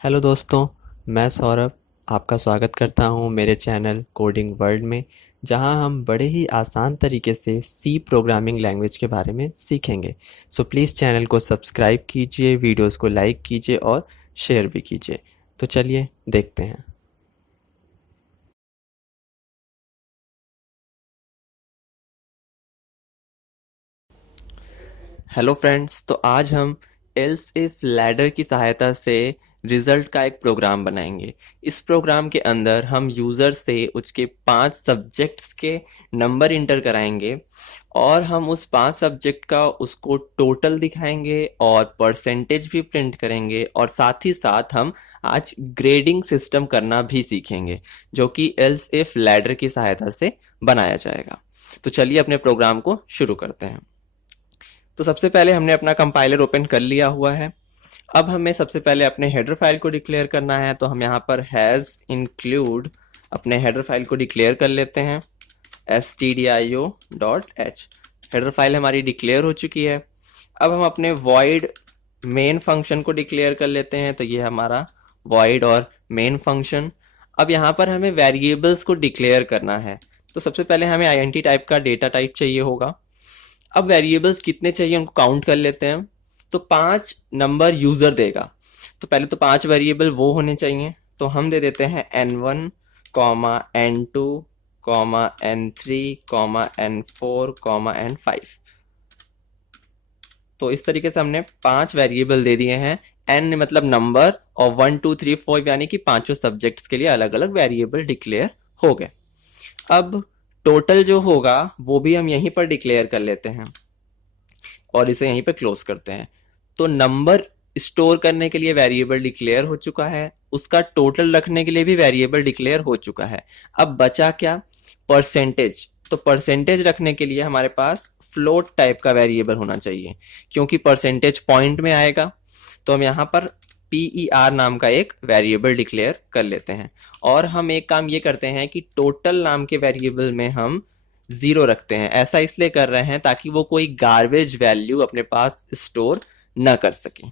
Hello दोस्तों, मैं सौरभ आपका स्वागत करता हूं मेरे चैनल कोडिंग वर्ल्ड में, जहां हम बड़े ही आसान तरीके से सी प्रोग्रामिंग लैंग्वेज के बारे में सीखेंगे। सो प्लीज़ चैनल को सब्सक्राइब कीजिए, वीडियोस को लाइक कीजिए और शेयर भी कीजिए। तो चलिए देखते हैं। हेलो फ्रेंड्स, तो आज हम एल्स इफ लैडर की सहायता से रिजल्ट का एक प्रोग्राम बनाएंगे। इस प्रोग्राम के अंदर हम यूज़र से उसके 5 सब्जेक्ट्स के नंबर इंटर कराएंगे और हम उस 5 सब्जेक्ट का उसको टोटल दिखाएंगे और परसेंटेज भी प्रिंट करेंगे, और साथ ही साथ हम आज ग्रेडिंग सिस्टम करना भी सीखेंगे, जो कि एल्स इफ लैडर की सहायता से बनाया जाएगा। तो चलिए अपने प्रोग्राम को शुरू करते हैं। तो सबसे पहले हमने अपना कंपाइलर ओपन कर लिया हुआ है। अब हमें सबसे पहले अपने हेडर फाइल को डिक्लेयर करना है, तो हम यहाँ पर हैज़ इंक्लूड अपने हेडर फाइल को डिक्लेयर कर लेते हैं stdio.h। हेडर फाइल हमारी डिक्लेयर हो चुकी है। अब हम अपने void मेन फंक्शन को डिक्लेयर कर लेते हैं, तो ये हमारा void और मेन फंक्शन। अब यहाँ पर हमें वेरिएबल्स को डिक्लेयर करना है, तो सबसे पहले हमें int टाइप का डेटा टाइप चाहिए होगा। अब वेरिएबल्स कितने चाहिए उनको काउंट कर लेते हैं। तो 5 नंबर यूजर देगा, तो पहले तो 5 वेरिएबल वो होने चाहिए, तो हम दे देते हैं n1 comma n2 comma n3 comma n4 comma n5। तो इस तरीके से हमने 5 वेरिएबल दे दिए हैं। n मतलब नंबर और 1 2 3 4 यानी कि पांचों सब्जेक्ट्स के लिए अलग अलग वेरिएबल डिक्लेयर हो गए। अब टोटल जो होगा वो भी हम यहीं पर डिक्लेयर कर लेते हैं और इसे यहीं पर क्लोज करते हैं। तो नंबर स्टोर करने के लिए वेरिएबल डिक्लेयर हो चुका है, उसका टोटल रखने के लिए भी वेरिएबल डिक्लेयर हो चुका है। अब बचा क्या? परसेंटेज। तो परसेंटेज रखने के लिए हमारे पास फ्लोट टाइप का वेरिएबल होना चाहिए, क्योंकि परसेंटेज पॉइंट में आएगा। तो हम यहाँ पर PER नाम का एक वेरिएबल डिक्लेयर कर लेते हैं, और हम एक काम ये करते हैं कि टोटल नाम के वेरिएबल में हम 0 रखते हैं। ऐसा इसलिए कर रहे हैं ताकि वो कोई गार्बेज वैल्यू अपने पास स्टोर न कर सके।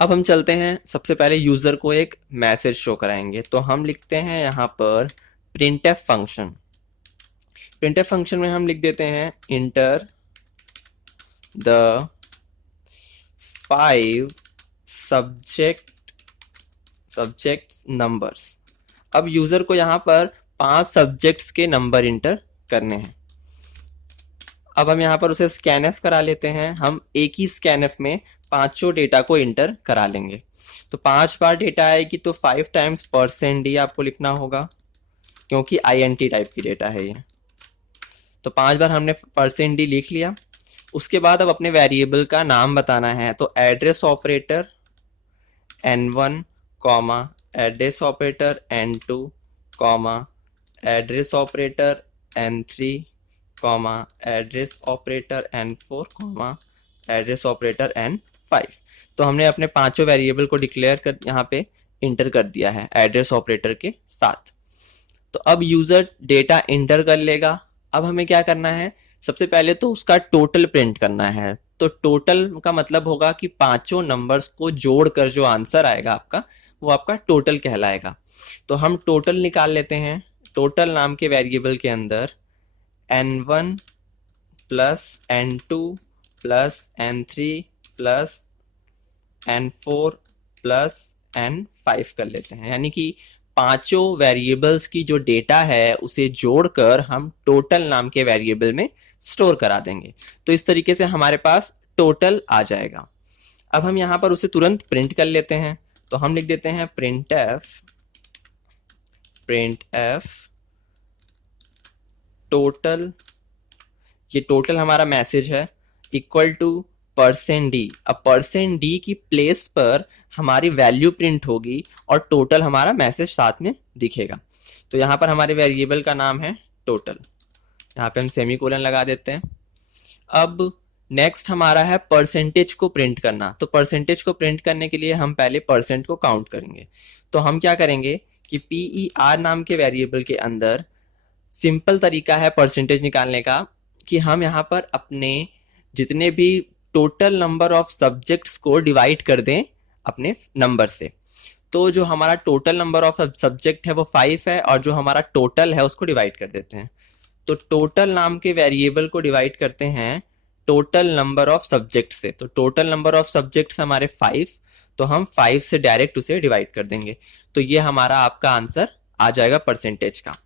अब हम चलते हैं, सबसे पहले यूजर को एक मैसेज शो कराएंगे, तो हम लिखते हैं यहाँ पर printf फंक्शन। printf फंक्शन में हम लिख देते हैं इंटर द 5 सब्जेक्ट्स नंबर्स। अब यूजर को यहाँ पर 5 सब्जेक्ट्स के नंबर इंटर करने हैं। अब हम यहाँ पर उसे स्कैनएफ करा लेते हैं। हम एक ही स्कैनएफ में पांचों डेटा को इंटर करा लेंगे। तो 5 बार डेटा आएगी, तो 5 टाइम्स %d आपको लिखना होगा, क्योंकि INT टाइप की डेटा है ये। तो 5 बार हमने %d लिख लिया। उसके बाद अब अपने वेरिएबल का नाम बताना है, तो address operator n1 comma address operator n2 comma address operator n3 comma address operator n4 comma address operator n5। तो हमने अपने पांचों वेरिएबल को डिक्लेयर कर यहाँ पे इंटर कर दिया है एड्रेस ऑपरेटर के साथ। तो अब यूजर डेटा इंटर कर लेगा। अब हमें क्या करना है? सबसे पहले तो उसका टोटल प्रिंट करना है। तो टोटल का मतलब होगा कि पांचों नंबर्स को जोड़कर जो आंसर आएगा आपका, वो आपका टोटल कहलाएगा। तो हम टोटल निकाल लेते हैं। टोटल नाम के वेरिएबल के अंदर n1 plus n2 plus n3 plus n4 plus n5 कर लेते हैं, यानी कि पांचों वेरिएबल्स की जो डेटा है उसे जोड़कर हम टोटल नाम के वेरिएबल में स्टोर करा देंगे। तो इस तरीके से हमारे पास टोटल आ जाएगा। अब हम यहां पर उसे तुरंत प्रिंट कर लेते हैं, तो हम लिख देते हैं printf टोटल। ये टोटल हमारा मैसेज है, इक्वल टू %d। अब %d की प्लेस पर हमारी वैल्यू प्रिंट होगी और टोटल हमारा मैसेज साथ में दिखेगा। तो यहाँ पर हमारे वेरिएबल का नाम है टोटल। यहाँ पे हम सेमीकोलन लगा देते हैं। अब नेक्स्ट हमारा है परसेंटेज को प्रिंट करना। तो परसेंटेज को प्रिंट करने के लिए हम पहले परसेंट को काउंट करेंगे। तो हम क्या करेंगे कि PER नाम के वेरिएबल के अंदर सिंपल तरीका है परसेंटेज निकालने का, कि हम यहाँ पर अपने जितने भी टोटल नंबर ऑफ सब्जेक्ट्स को डिवाइड कर दें अपने नंबर से। तो जो हमारा टोटल नंबर ऑफ सब्जेक्ट है वो 5 है, और जो हमारा टोटल है उसको डिवाइड कर देते हैं। तो टोटल नाम के वेरिएबल को डिवाइड करते हैं टोटल नंबर ऑफ सब्जेक्ट से। तो टोटल नंबर ऑफ सब्जेक्ट्स हमारे 5, तो हम 5 से डायरेक्ट उसे डिवाइड कर देंगे। तो ये हमारा आपका आंसर आ जाएगा परसेंटेज का।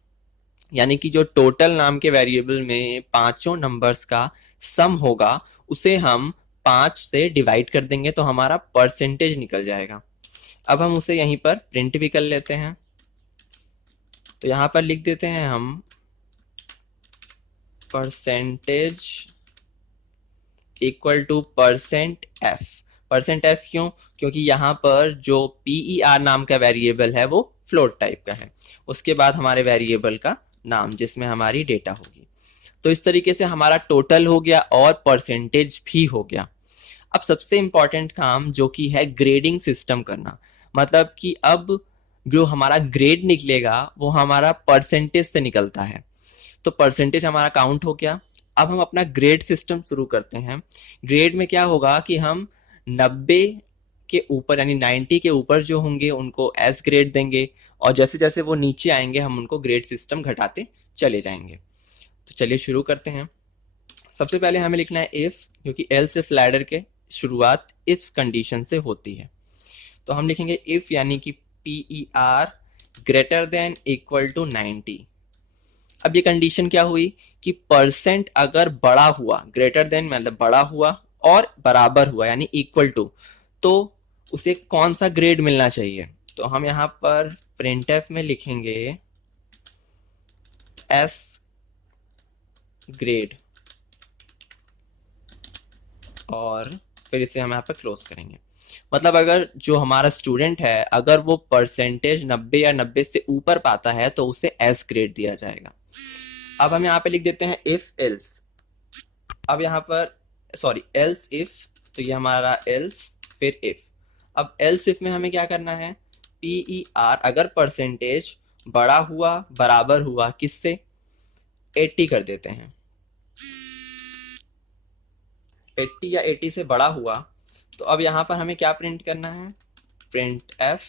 यानी कि जो टोटल नाम के वेरिएबल में पांचों नंबर्स का सम होगा उसे हम 5 से डिवाइड कर देंगे तो हमारा परसेंटेज निकल जाएगा। अब हम उसे यहीं पर प्रिंट भी कर लेते हैं। तो यहां पर लिख देते हैं हम percentage equal to %f। %f क्यों? क्योंकि यहाँ पर जो PER नाम का वेरिएबल है वो फ्लोट टाइप का है, उसके बाद हमारे वेरिएबल का नाम जिसमें हमारी डेटा होगी। तो इस तरीके से हमारा टोटल हो गया और परसेंटेज भी हो गया। अब सबसे इंपॉर्टेंट काम जो कि है ग्रेडिंग सिस्टम करना, मतलब कि अब जो हमारा ग्रेड निकलेगा वो हमारा परसेंटेज से निकलता है। तो परसेंटेज हमारा काउंट हो गया। अब हम अपना ग्रेड सिस्टम शुरू करते हैं। ग्रेड में क्या होगा कि हम 90 के ऊपर यानी 90 के ऊपर जो होंगे उनको एस ग्रेड देंगे, और जैसे जैसे वो नीचे आएंगे हम उनको ग्रेड सिस्टम घटाते चले जाएंगे। तो चलिए शुरू करते हैं। सबसे पहले हमें लिखना है इफ, क्योंकि एल्स इफ लैडर के शुरुआत इफ्स कंडीशन से होती है। तो हम लिखेंगे इफ यानी कि PER greater than equal to 90। अब ये कंडीशन क्या हुई कि परसेंट अगर बड़ा हुआ, ग्रेटर देन मतलब बड़ा हुआ और बराबर हुआ यानी इक्वल टू, तो उसे कौन सा ग्रेड मिलना चाहिए। तो हम यहां पर printf में लिखेंगे S ग्रेड, और फिर इसे हम यहाँ पर क्लोज करेंगे। मतलब अगर जो हमारा स्टूडेंट है अगर वो परसेंटेज 90 या 90 से ऊपर पाता है तो उसे एस ग्रेड दिया जाएगा। अब हम यहाँ पे लिख देते हैं इफ एल्स। अब यहाँ पर सॉरी एल्स इफ, तो ये हमारा एल्स फिर इफ। अब एल्स इफ में हमें क्या करना है, PER अगर परसेंटेज बड़ा हुआ बराबर हुआ किससे, 80 कर देते हैं। 80 या 80 से बड़ा हुआ, तो अब यहाँ पर हमें क्या प्रिंट करना है, प्रिंट एफ।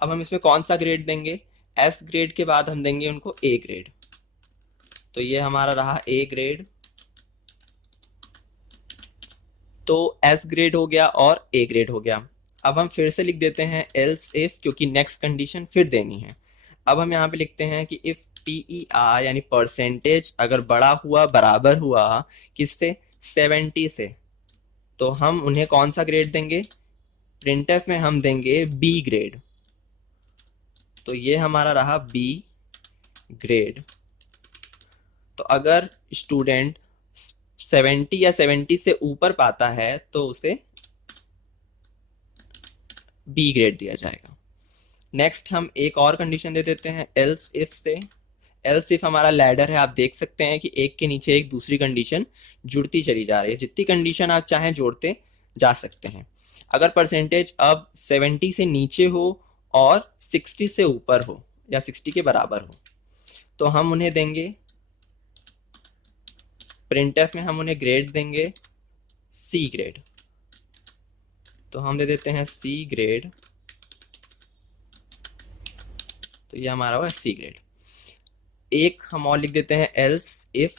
अब हम इसमें कौन सा ग्रेड देंगे, एस ग्रेड के बाद हम देंगे उनको ए ग्रेड। तो ये हमारा रहा ए ग्रेड, तो एस ग्रेड हो गया और ए ग्रेड हो गया। अब हम फिर से लिख देते हैं एल्स इफ, क्योंकि नेक्स्ट कंडीशन फिर देनी है। अब हम यहाँ पे लिखते हैं कि इफ PER यानी परसेंटेज अगर बड़ा हुआ बराबर हुआ किससे, 70 से, तो हम उन्हें कौन सा ग्रेड देंगे, प्रिंटफ में हम देंगे बी ग्रेड। तो ये हमारा रहा बी ग्रेड। तो अगर स्टूडेंट 70 या 70 से ऊपर पाता है तो उसे बी ग्रेड दिया जाएगा। नेक्स्ट हम एक और कंडीशन दे देते हैं एल्स इफ से। एल्स इफ हमारा लैडर है, आप देख सकते हैं कि एक के नीचे एक दूसरी कंडीशन जुड़ती चली जा रही है। जितनी कंडीशन आप चाहें जोड़ते जा सकते हैं। अगर परसेंटेज अब 70 से नीचे हो और 60 से ऊपर हो या 60 के बराबर हो तो हम उन्हें देंगे, प्रिंटफ में हम उन्हें ग्रेड देंगे सी ग्रेड। तो हम दे देते हैं सी ग्रेड, तो ये हमारा हुआ सी ग्रेड। एक हम और लिख देते हैं एल्स इफ,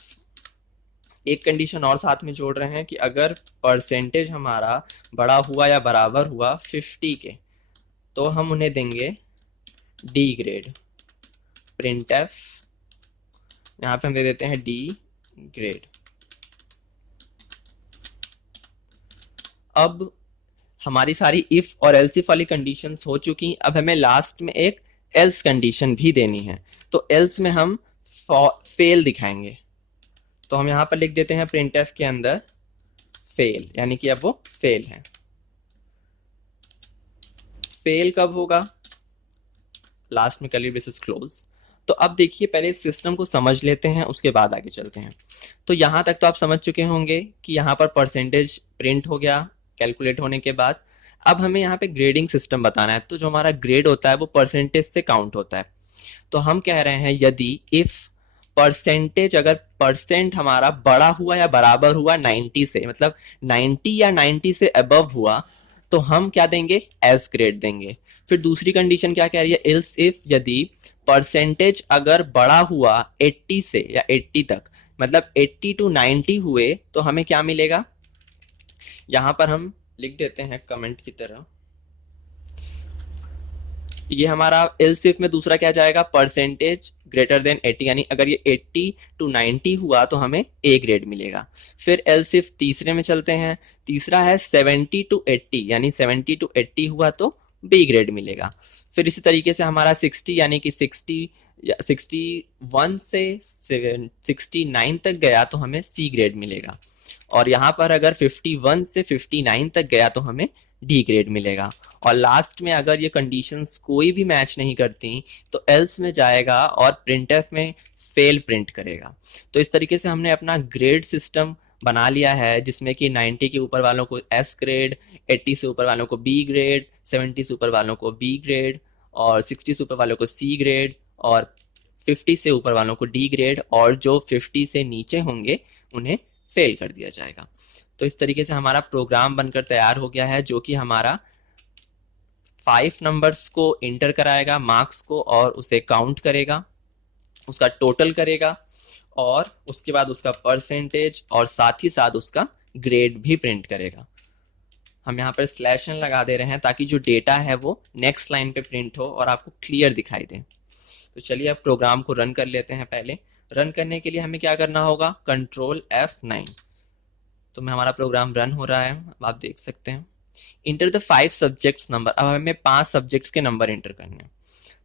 एक कंडीशन और साथ में जोड़ रहे हैं कि अगर परसेंटेज हमारा बड़ा हुआ या बराबर हुआ 50 के तो हम उन्हें देंगे डी ग्रेड। प्रिंटफ यहाँ पे हम दे देते हैं डी ग्रेड। अब हमारी सारी इफ और एल्स इफ वाली कंडीशंस हो चुकी। अब हमें लास्ट में एक एल्स कंडीशन भी देनी है। तो एल्स में हम फेल दिखाएंगे। तो हम यहां पर लिख देते हैं प्रिंटफ के अंदर फेल, यानी कि अब वो फेल है। फेल कब होगा, लास्ट में कर्ली ब्रेसेस क्लोज। तो अब देखिए पहले इस सिस्टम को समझ लेते हैं उसके बाद आगे चलते हैं। तो यहां तक तो आप समझ चुके होंगे कि यहाँ पर परसेंटेज प्रिंट हो गया कैलकुलेट होने के बाद। अब हमें यहाँ पे ग्रेडिंग सिस्टम बताना है। तो जो हमारा ग्रेड होता है वो परसेंटेज से काउंट होता है। तो हम कह रहे हैं यदि इफ परसेंटेज अगर परसेंट हमारा बड़ा हुआ या बराबर हुआ 90 से, मतलब 90 या 90 से अबव हुआ, तो हम क्या देंगे, एस ग्रेड देंगे। फिर दूसरी कंडीशन क्या कह रही है, एल्स इफ यदि परसेंटेज अगर बड़ा हुआ 80 से या 80 तक, मतलब 80 to 90 हुए तो हमें क्या मिलेगा, यहां पर हम लिख देते हैं कमेंट की तरह, ये हमारा एल्स इफ में दूसरा क्या जाएगा, परसेंटेज ग्रेटर देन 80, यानी अगर ये 80 to 90 हुआ तो हमें ए ग्रेड मिलेगा। फिर एल्स इफ तीसरे में चलते हैं, तीसरा है 70 to 80, यानी 70 to 80 हुआ तो बी ग्रेड मिलेगा। फिर इसी तरीके से हमारा 60 यानी कि 61 से 69 तक गया तो हमें सी ग्रेड मिलेगा। और यहाँ पर अगर 51 से 59 तक गया तो हमें डी ग्रेड मिलेगा। और लास्ट में अगर ये कंडीशंस कोई भी मैच नहीं करती तो एल्स में जाएगा और प्रिंटफ में फेल प्रिंट करेगा। तो इस तरीके से हमने अपना ग्रेड सिस्टम बना लिया है, जिसमें कि 90 के ऊपर वालों को एस ग्रेड, 80 से ऊपर वालों को बी ग्रेड, 70 से ऊपर वालों को बी ग्रेड, और 60 से ऊपर वालों को सी ग्रेड, और 50 से ऊपर वालों को डी ग्रेड, और जो 50 से नीचे होंगे उन्हें फेल कर दिया जाएगा। तो इस तरीके से हमारा प्रोग्राम बनकर तैयार हो गया है, जो कि हमारा 5 नंबर्स को इंटर कराएगा, मार्क्स को, और उसे काउंट करेगा, उसका टोटल करेगा, और उसके बाद उसका परसेंटेज और साथ ही साथ उसका ग्रेड भी प्रिंट करेगा। हम यहाँ पर स्लैश एन लगा दे रहे हैं ताकि जो डेटा है वो नेक्स्ट लाइन पे प्रिंट हो और आपको क्लियर दिखाई दे। तो चलिए अब प्रोग्राम को रन कर लेते हैं। पहले रन करने के लिए हमें क्या करना होगा, कंट्रोल F9। तो मैं हमारा प्रोग्राम रन हो रहा है, अब आप देख सकते हैं। इंटर द 5 सब्जेक्ट्स नंबर, अब हमें 5 सब्जेक्ट्स के नंबर इंटर करने हैं।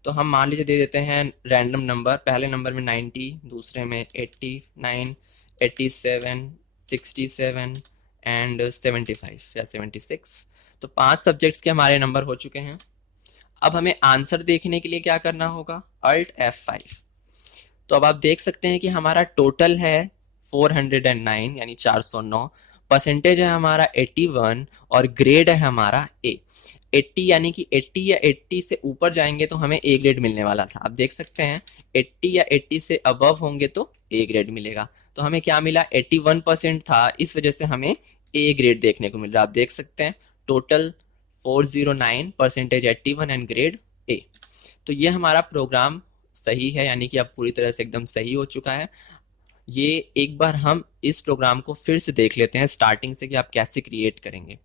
तो हम मान लीजिए दे देते हैं रैंडम नंबर, पहले नंबर में 90, दूसरे में 89, 87, 67 एंड 75 या 76। तो 5 सब्जेक्ट्स के हमारे नंबर हो चुके हैं। अब हमें आंसर देखने के लिए क्या करना होगा, Alt F5। तो अब आप देख सकते हैं कि हमारा टोटल है 409 यानी 409, परसेंटेज है हमारा 81 और ग्रेड है हमारा ए। 80 यानी कि 80 या 80 से ऊपर जाएंगे तो हमें ए ग्रेड मिलने वाला था। आप देख सकते हैं 80 या 80 से अबव होंगे तो ए ग्रेड मिलेगा। तो हमें क्या मिला, 81% था, इस वजह से हमें ए ग्रेड देखने को मिल रहा है। आप देख सकते हैं total 409, percentage 81 and grade A. तो ये हमारा प्रोग्राम सही है, यानी कि अब पूरी तरह से एकदम सही हो चुका है। ये एक बार हम इस प्रोग्राम को फिर से देख लेते हैं स्टार्टिंग से कि आप कैसे क्रिएट करेंगे।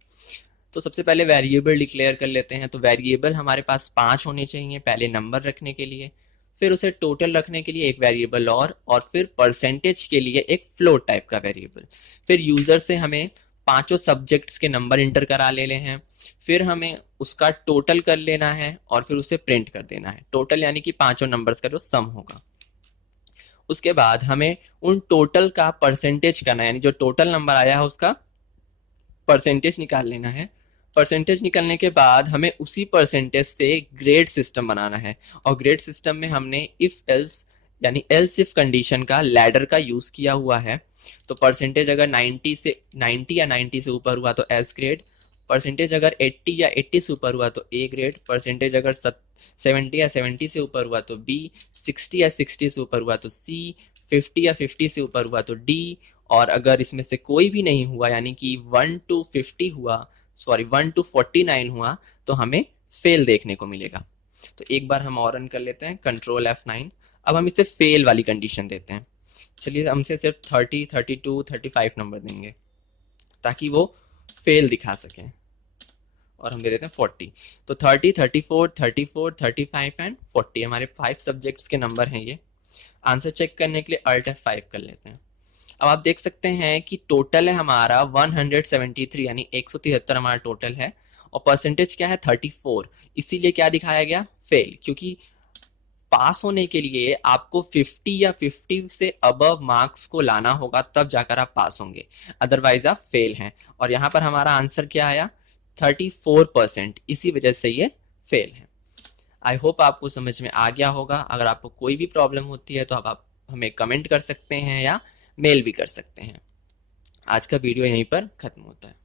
तो सबसे पहले वेरिएबल डिक्लेयर कर लेते हैं। तो वेरिएबल हमारे पास 5 होने चाहिए, पहले नंबर रखने के लिए, फिर उसे टोटल रखने के लिए एक वेरिएबल और फिर परसेंटेज के लिए एक फ्लोट टाइप का वेरिएबल। फिर यूजर से हमें 5 सब्जेक्ट्स के नंबर इंटर करा ले हैं, फिर हमें उसका टोटल कर लेना है और फिर उसे प्रिंट कर देना है। टोटल यानी कि 5 नंबर्स का जो सम होगा। उसके बाद हमें उन टोटल का परसेंटेज करना है, यानी जो टोटल नंबर आया है उसका परसेंटेज निकाल लेना है। परसेंटेज निकलने के बाद हमें उसी परसेंटेज से ग्रेड सिस्टम बनाना है, और ग्रेड सिस्टम में हमने इफ एल्स यानी एल्स इफ कंडीशन का लैडर का यूज किया हुआ है। तो परसेंटेज अगर 90 या 90 से ऊपर हुआ तो एस ग्रेड, परसेंटेज अगर 80 या 80 से ऊपर हुआ तो ए ग्रेड, परसेंटेज अगर 70 या 70 से ऊपर हुआ तो बी, 60 या 60 से ऊपर हुआ तो सी, 50 या 50 से ऊपर हुआ तो डी, और अगर इसमें से कोई भी नहीं हुआ यानी कि 1 to 49 हुआ तो हमें फेल देखने को मिलेगा। तो एक बार हम और रन कर लेते हैं, कंट्रोल F9। अब हम इसे फेल वाली कंडीशन देते हैं। चलिए हमसे सिर्फ 30, 32, 35 नंबर देंगे ताकि वो फेल दिखा सकें, और हम दे देते हैं 40। तो 30, 34, 34, 35 एंड 40 हमारे 5 सब्जेक्ट्स के नंबर हैं। ये आंसर चेक करने के लिए Alt F5 कर लेते हैं। अब आप देख सकते हैं कि टोटल है हमारा 173 यानी 173 हमारा टोटल है, और परसेंटेज क्या है 34, इसीलिए क्या दिखाया गया, फेल। क्योंकि पास होने के लिए आपको 50 या 50 से अबव मार्क्स को लाना होगा, तब जाकर आप पास होंगे, अदरवाइज आप फेल हैं। और यहाँ पर हमारा आंसर क्या आया, 34%, इसी वजह से ये फेल है। आई होप आपको समझ में आ गया होगा। अगर आपको कोई भी प्रॉब्लम होती है तो आप हमें कमेंट कर सकते हैं या मेल भी कर सकते हैं। आज का वीडियो यहीं पर खत्म होता है।